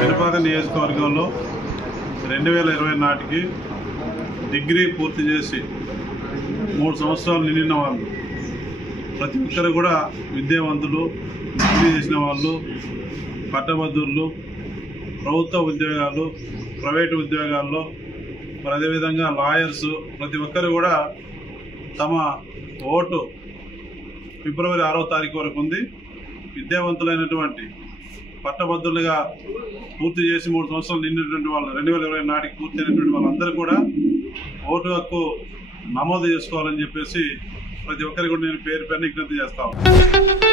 పెనుపాక నియోజకవర్గంలో 2020 నాటికి డిగ్రీ పూర్తి చేసి 3 సంవత్సరాలు నిండిన వాళ్ళు ప్రతి ఒక్కరు కూడా విద్యావంతులు, డిగ్రీ చేసిన వాళ్ళు, పట్టభద్రులు, ప్రభుత్వ ఉద్యోగాలు, ప్రైవేటు ఉద్యోగాల్లో, మరి అదేవిధంగా లాయర్స్ ప్రతి ఒక్కరు కూడా తమ ఓటు ఫిబ్రవరి 6వ తారీఖు వరకు ఉంది. విద్యావంతులైనటువంటి పట్టభద్రులుగా పూర్తి చేసి 3 సంవత్సరాలు నిండినటువంటి వాళ్ళు 2020 నాటికి పూర్తి అయినటువంటి వాళ్ళందరూ కూడా ఓటు హక్కు నమోదు చేసుకోవాలని చెప్పేసి ప్రతి ఒక్కరికి కూడా నేను పేరు విజ్ఞప్తి చేస్తాను.